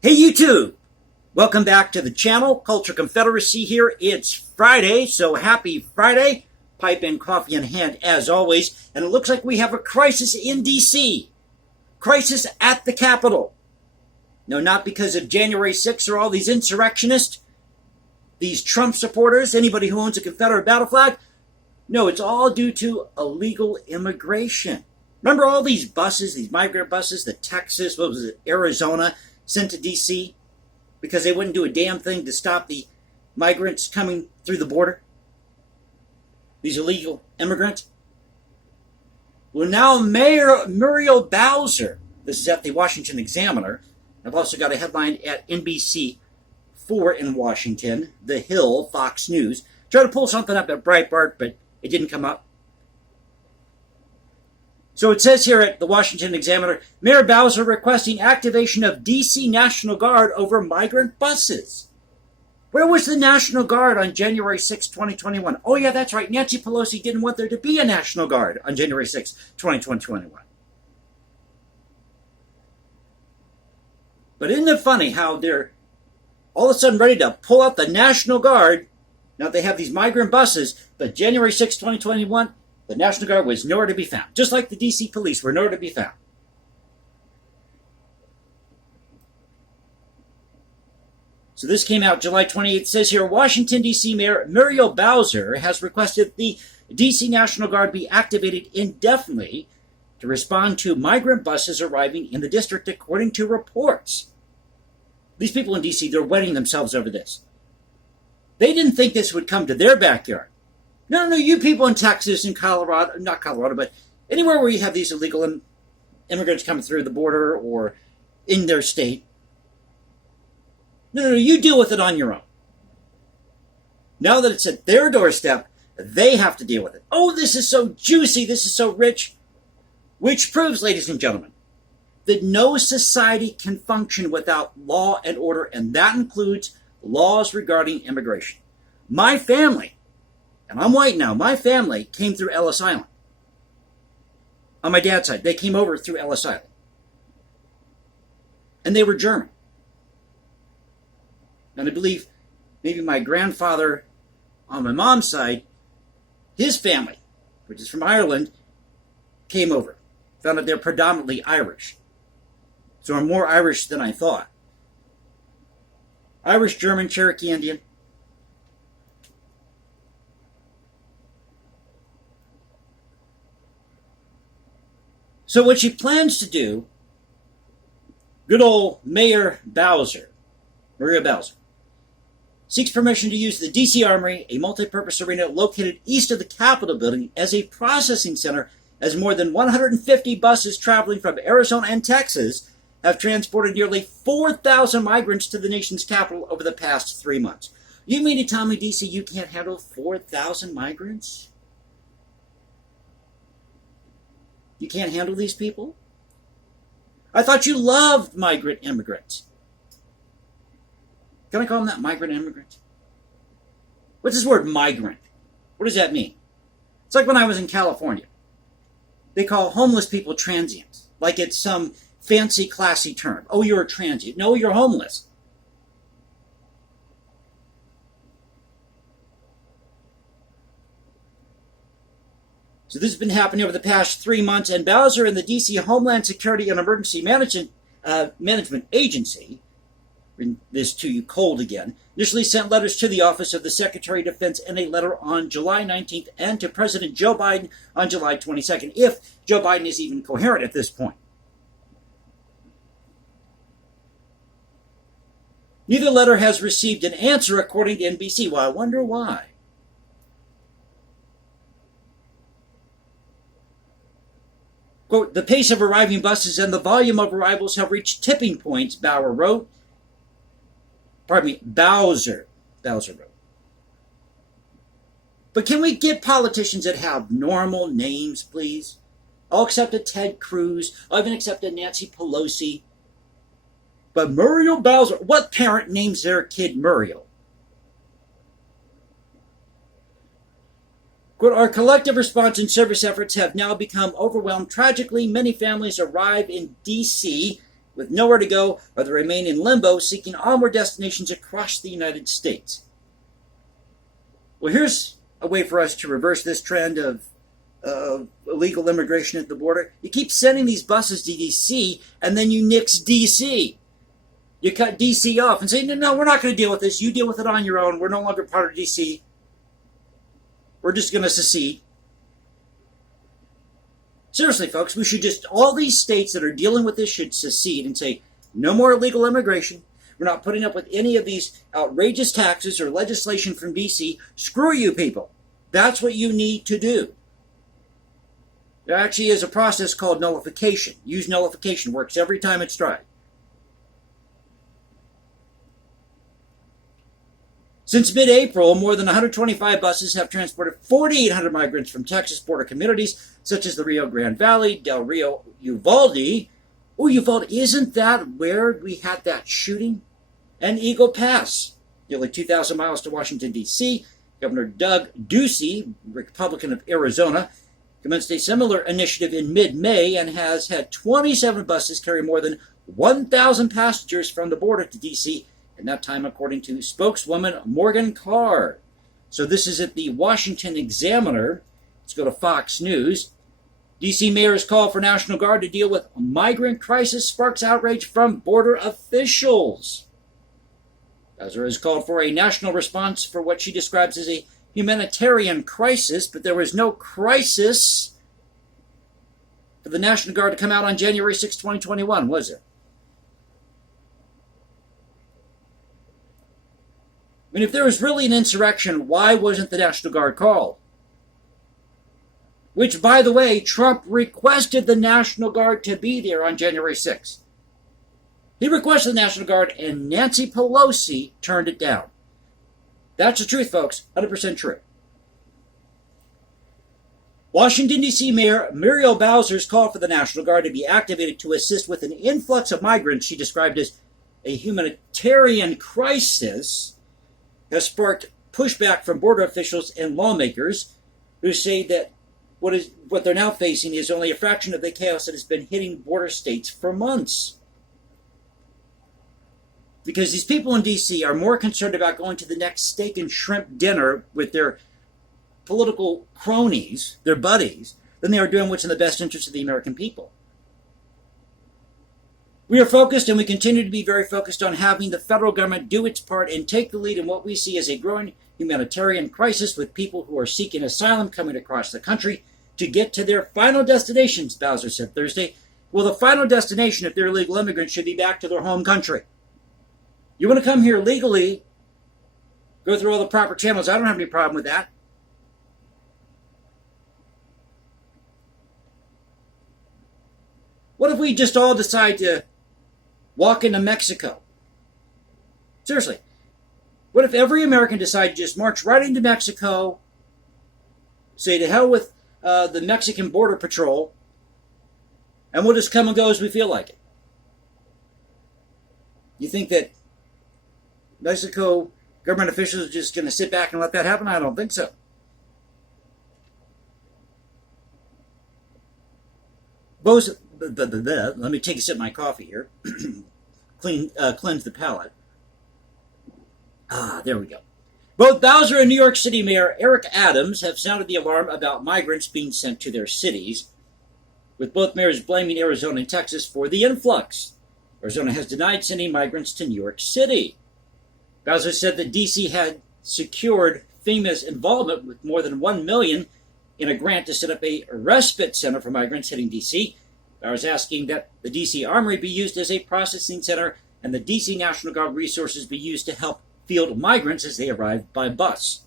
Hey YouTube! Welcome back to the channel, Culture Confederacy here. It's Friday, so happy Friday. Pipe and coffee in hand as always. And it looks like we have a crisis in D.C. Crisis at the Capitol. No, not because of January 6th or all these insurrectionists, these Trump supporters, anybody who owns a Confederate battle flag. No, it's all due to illegal immigration. Remember all these buses, these migrant buses, the Texas, Arizona, sent to D.C. because they wouldn't do a damn thing to stop the migrants coming through the border? These illegal immigrants? Well, now Mayor Muriel Bowser, this is at the Washington Examiner. I've also got a headline at NBC4 in Washington, The Hill, Fox News. Tried to pull something up at Breitbart, but it didn't come up. So it says here at the Washington Examiner, Mayor Bowser requesting activation of D.C. National Guard over migrant buses. Where was the National Guard on January 6, 2021? Oh yeah, that's right. Nancy Pelosi didn't want there to be a National Guard on January 6, 2021. But isn't it funny how they're all of a sudden ready to pull out the National Guard? Now they have these migrant buses, but January 6, 2021, the National Guard was nowhere to be found. Just like the D.C. police were nowhere to be found. So this came out July 28th. It says here, Washington, D.C. Mayor Muriel Bowser has requested the D.C. National Guard be activated indefinitely to respond to migrant buses arriving in the district, according to reports. These people in D.C., they're wetting themselves over this. They didn't think this would come to their backyard. No, you people in Texas and Colorado, not Colorado, but anywhere where you have these illegal immigrants coming through the border or in their state. No, you deal with it on your own. Now that it's at their doorstep, they have to deal with it. Oh, this is so juicy, this is so rich. Which proves, ladies and gentlemen, that no society can function without law and order, and that includes laws regarding immigration. My family, and I'm white now, my family came through Ellis Island. On my dad's side, they came over through Ellis Island. And they were German. And I believe maybe my grandfather on my mom's side, his family, which is from Ireland, came over. Found out they're predominantly Irish. So I'm more Irish than I thought. Irish, German, Cherokee Indian. So what she plans to do, good old Mayor Bowser, Muriel Bowser, seeks permission to use the D.C. Armory, a multi-purpose arena located east of the Capitol building, as a processing center, as more than 150 buses traveling from Arizona and Texas have transported nearly 4,000 migrants to the nation's capital over the past 3 months. You mean to tell me, D.C., you can't handle 4,000 migrants? You can't handle these people? I thought you loved migrant immigrants. Can I call them that, migrant immigrants? What's this word, migrant? What does that mean? It's like when I was in California. They call homeless people transients, like it's some fancy, classy term. Oh, you're a transient. No, you're homeless. So this has been happening over the past 3 months, and Bowser and the D.C. Homeland Security and Emergency Management Agency, bring this to you cold again, initially sent letters to the Office of the Secretary of Defense and a letter on July 19th and to President Joe Biden on July 22nd, if Joe Biden is even coherent at this point. Neither letter has received an answer, according to NBC. Well, I wonder why. Quote, the pace of arriving buses and the volume of arrivals have reached tipping points, Bowser wrote. Bowser wrote. But can we get politicians that have normal names, please? I'll accept a Ted Cruz. I'll even accept a Nancy Pelosi. But Muriel Bowser, what parent names their kid Muriel? Quote, our collective response and service efforts have now become overwhelmed. Tragically, many families arrive in D.C. with nowhere to go or they remain in limbo seeking onward destinations across the United States. Well, here's a way for us to reverse this trend of illegal immigration at the border. You keep sending these buses to D.C., and then you nix D.C. You cut D.C. off and say, no, we're not going to deal with this. You deal with it on your own. We're no longer part of D.C. We're just going to secede. Seriously, folks, we should just, all these states that are dealing with this should secede and say, no more illegal immigration. We're not putting up with any of these outrageous taxes or legislation from D.C. Screw you people. That's what you need to do. There actually is a process called nullification. Use nullification. Works every time it's tried. Since mid-April, more than 125 buses have transported 4,800 migrants from Texas border communities, such as the Rio Grande Valley, Del Rio, Uvalde. Oh, Uvalde, isn't that where we had that shooting? And Eagle Pass, nearly 2,000 miles to Washington, D.C. Governor Doug Ducey, Republican of Arizona, commenced a similar initiative in mid-May and has had 27 buses carry more than 1,000 passengers from the border to D.C., in that time, according to spokeswoman Morgan Carr. So this is at the Washington Examiner. Let's go to Fox News. D.C. mayor's call for National Guard to deal with migrant crisis sparks outrage from border officials. Bowser has called for a national response for what she describes as a humanitarian crisis, but there was no crisis for the National Guard to come out on January 6, 2021, was there? I mean, if there was really an insurrection, why wasn't the National Guard called? Which, by the way, Trump requested the National Guard to be there on January 6th. He requested the National Guard, and Nancy Pelosi turned it down. That's the truth, folks. 100% true. Washington, D.C. Mayor Muriel Bowser's call for the National Guard to be activated to assist with an influx of migrants she described as a humanitarian crisis has sparked pushback from border officials and lawmakers who say that what they're now facing is only a fraction of the chaos that has been hitting border states for months. Because these people in D.C. are more concerned about going to the next steak and shrimp dinner with their political cronies, their buddies, than they are doing what's in the best interest of the American people. We are focused, and we continue to be very focused on having the federal government do its part and take the lead in what we see as a growing humanitarian crisis with people who are seeking asylum coming across the country to get to their final destinations, Bowser said Thursday. Well, the final destination, if they're illegal immigrants, should be back to their home country. You want to come here legally, go through all the proper channels. I don't have any problem with that. What if we just all decide to walk into Mexico? Seriously. What if every American decided to just march right into Mexico, say to hell with the Mexican Border Patrol, and we'll just come and go as we feel like it? You think that Mexico government officials are just going to sit back and let that happen? I don't think so. Let me take a sip of my coffee here. Cleanse the palate. There we go. Both Bowser and New York City Mayor Eric Adams have sounded the alarm about migrants being sent to their cities, with both mayors blaming Arizona and Texas for the influx. Arizona has denied sending migrants to New York City. Bowser said that D.C. had secured FEMA's involvement with more than $1 million in a grant to set up a respite center for migrants hitting D.C. Bowers asking that the D.C. Armory be used as a processing center and the D.C. National Guard resources be used to help field migrants as they arrive by bus.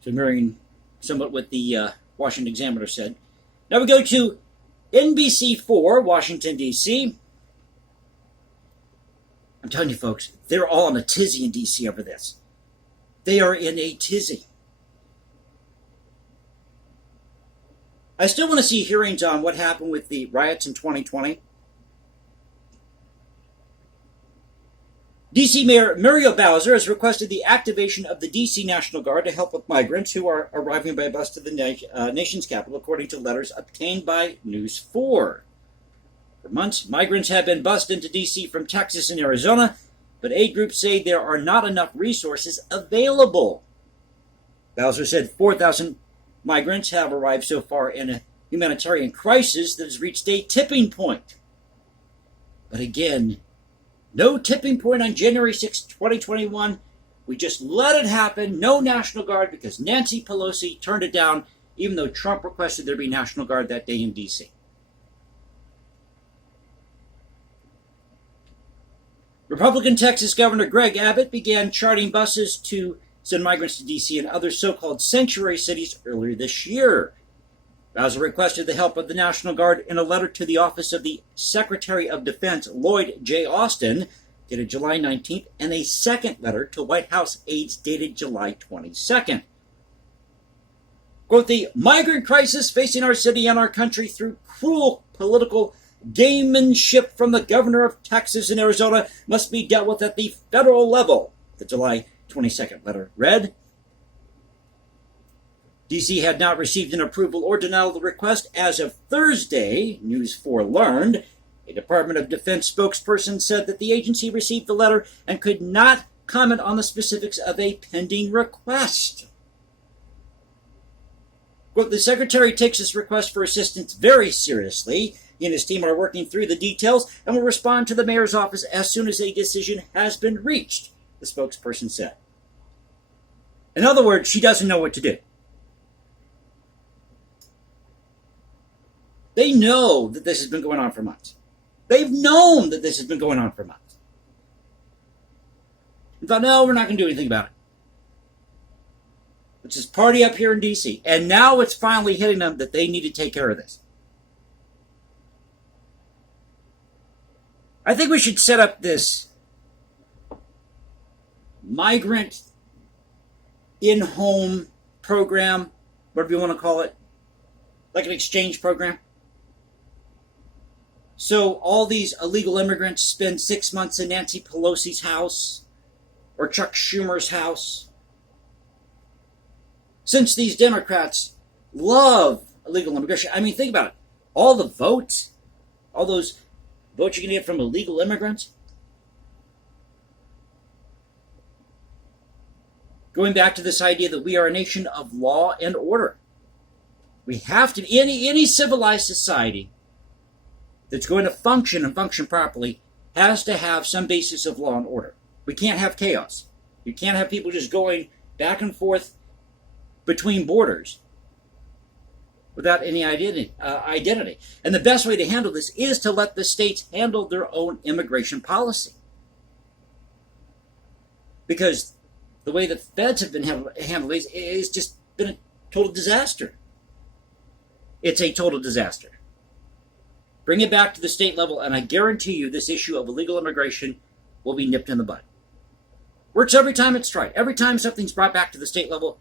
So mirroring somewhat what the Washington Examiner said. Now we go to NBC4, Washington, D.C. I'm telling you, folks, they're all in a tizzy in D.C. over this. They are in a tizzy. I still want to see hearings on what happened with the riots in 2020. D.C. Mayor Muriel Bowser has requested the activation of the D.C. National Guard to help with migrants who are arriving by bus to the nation's capital, according to letters obtained by News 4. For months, migrants have been bused into D.C. from Texas and Arizona, but aid groups say there are not enough resources available. Bowser said 4,000 migrants have arrived so far in a humanitarian crisis that has reached a tipping point. But again, no tipping point on January 6, 2021. We just let it happen. No National Guard because Nancy Pelosi turned it down, even though Trump requested there be National Guard that day in D.C. Republican Texas Governor Greg Abbott began charting buses to send migrants to D.C. and other so-called sanctuary cities earlier this year. Bowser requested the help of the National Guard in a letter to the office of the Secretary of Defense, Lloyd J. Austin, dated July 19th, and a second letter to White House aides dated July 22nd. Quote, the migrant crisis facing our city and our country through cruel political gamemanship from the governor of Texas and Arizona must be dealt with at the federal level, the July 22nd letter read. D.C. had not received an approval or denial of the request as of Thursday, News 4 learned. A Department of Defense spokesperson said that the agency received the letter and could not comment on the specifics of a pending request. Quote, the Secretary takes this request for assistance very seriously. He and his team are working through the details and will respond to the mayor's office as soon as a decision has been reached, the spokesperson said. In other words, she doesn't know what to do. They know that this has been going on for months. They've known that this has been going on for months. And thought, no, we're not going to do anything about it. It's this party up here in D.C. And now it's finally hitting them that they need to take care of this. I think we should set up this migrant in-home program, whatever you want to call it, like an exchange program. So all these illegal immigrants spend 6 months in Nancy Pelosi's house or Chuck Schumer's house. Since these Democrats love illegal immigration, I mean, think about it. All the votes, all those votes you can get from illegal immigrants. Going back to this idea that we are a nation of law and order. We have to, any civilized society that's going to function and function properly has to have some basis of law and order. We can't have chaos. You can't have people just going back and forth between borders without any identity. And the best way to handle this is to let the states handle their own immigration policy. Because the way the feds have been handled is just been a total disaster. It's a total disaster. Bring it back to the state level, and I guarantee you this issue of illegal immigration will be nipped in the bud. Works every time it's tried. Every time something's brought back to the state level,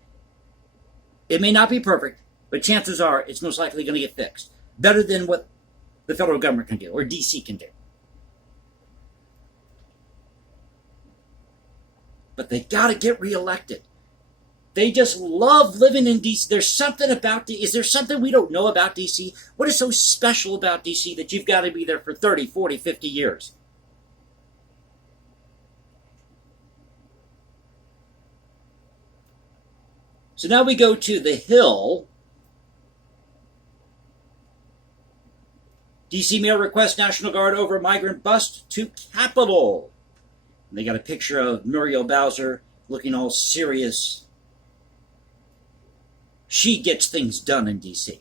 it may not be perfect, but chances are it's most likely going to get fixed. Better than what the federal government can do, or D.C. can do. But they got to get reelected. They just love living in D.C. There's something about D.C. Is there something we don't know about D.C.? What is so special about D.C. that you've got to be there for 30, 40, 50 years? So now we go to the Hill. D.C. Mayor requests National Guard over migrant bust to Capitol. And they got a picture of Muriel Bowser looking all serious. She gets things done in D.C.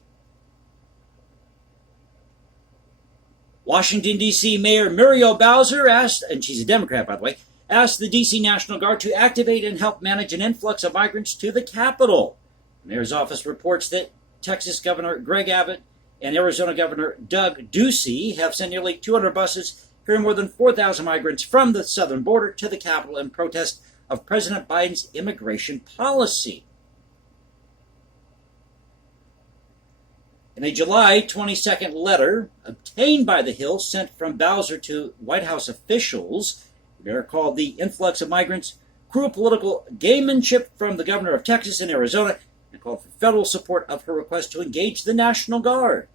Washington, D.C. Mayor Muriel Bowser asked, and she's a Democrat, by the way, asked the D.C. National Guard to activate and help manage an influx of migrants to the Capitol. The mayor's office reports that Texas Governor Greg Abbott and Arizona Governor Doug Ducey have sent nearly 200 buses carrying more than 4,000 migrants from the southern border to the Capitol in protest of President Biden's immigration policy. In a July 22nd letter obtained by the Hill sent from Bowser to White House officials, the mayor called the influx of migrants cruel political gamemanship from the governor of Texas and Arizona and called for federal support of her request to engage the National Guard.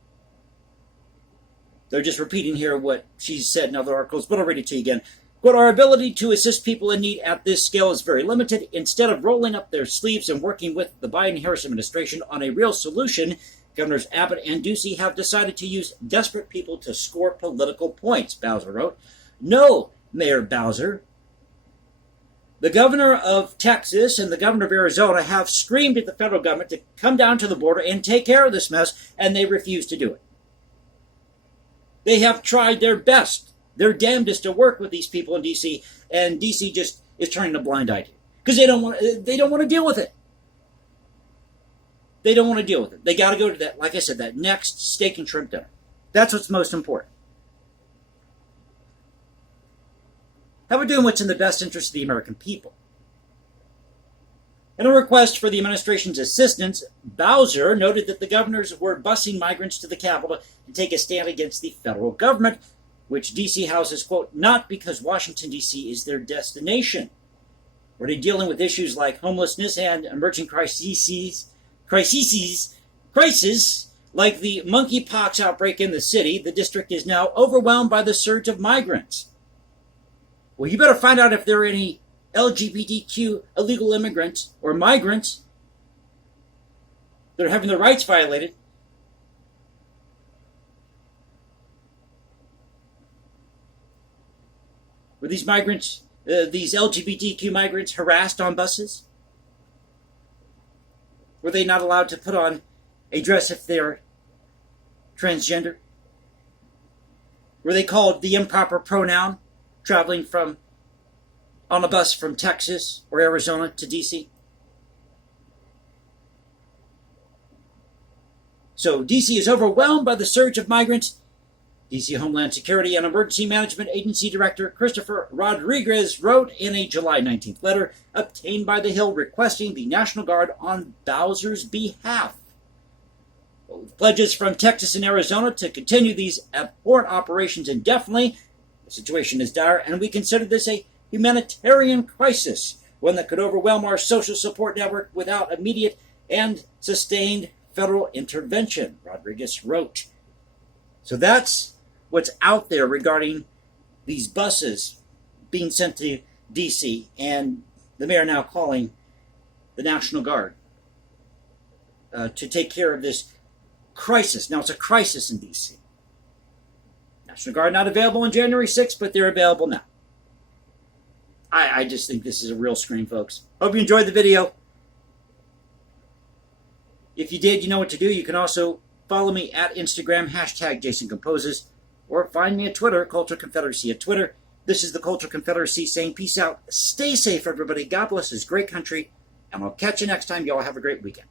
They're just repeating here what she's said in other articles, but I'll read it to you again. Quote, our ability to assist people in need at this scale is very limited. Instead of rolling up their sleeves and working with the Biden-Harris administration on a real solution, Governors Abbott and Ducey have decided to use desperate people to score political points, Bowser wrote. No, Mayor Bowser. The governor of Texas and the governor of Arizona have screamed at the federal government to come down to the border and take care of this mess, and they refuse to do it. They have tried their best, their damnedest, to work with these people in D.C., and D.C. just is turning a blind eye to it because they don't want to deal with it. They don't want to deal with it. They got to go to that, like I said, that next steak and shrimp dinner. That's what's most important. How about doing what's in the best interest of the American people? In a request for the administration's assistance, Bowser noted that the governors were busing migrants to the Capitol to take a stand against the federal government, which D.C. houses, quote, not because Washington, D.C. is their destination. We're dealing with issues like homelessness and emerging crises like the monkeypox outbreak in the city. The district is now overwhelmed by the surge of migrants. Well, you better find out if there are any LGBTQ illegal immigrants or migrants that are having their rights violated. Were these migrants, these LGBTQ migrants, harassed on buses? Were they not allowed to put on a dress if they're transgender? Were they called the improper pronoun traveling on a bus from Texas or Arizona to D.C.? So D.C. is overwhelmed by the surge of migrants. D.C. Homeland Security and Emergency Management Agency Director Christopher Rodriguez wrote in a July 19th letter obtained by The Hill requesting the National Guard on Bowser's behalf. With pledges from Texas and Arizona to continue these abhorrent operations indefinitely, the situation is dire, and we consider this a humanitarian crisis, one that could overwhelm our social support network without immediate and sustained federal intervention, Rodriguez wrote. So that's what's out there regarding these buses being sent to D.C., and the mayor now calling the National Guard to take care of this crisis. Now, it's a crisis in D.C. National Guard not available on January 6th, but they're available now. I just think this is a real scream, folks. Hope you enjoyed the video. If you did, you know what to do. You can also follow me at Instagram, #JasonComposes, or find me at Twitter, Culture Confederacy at Twitter. This is the Culture Confederacy saying peace out. Stay safe, everybody. God bless this great country, and I'll catch you next time. Y'all have a great weekend.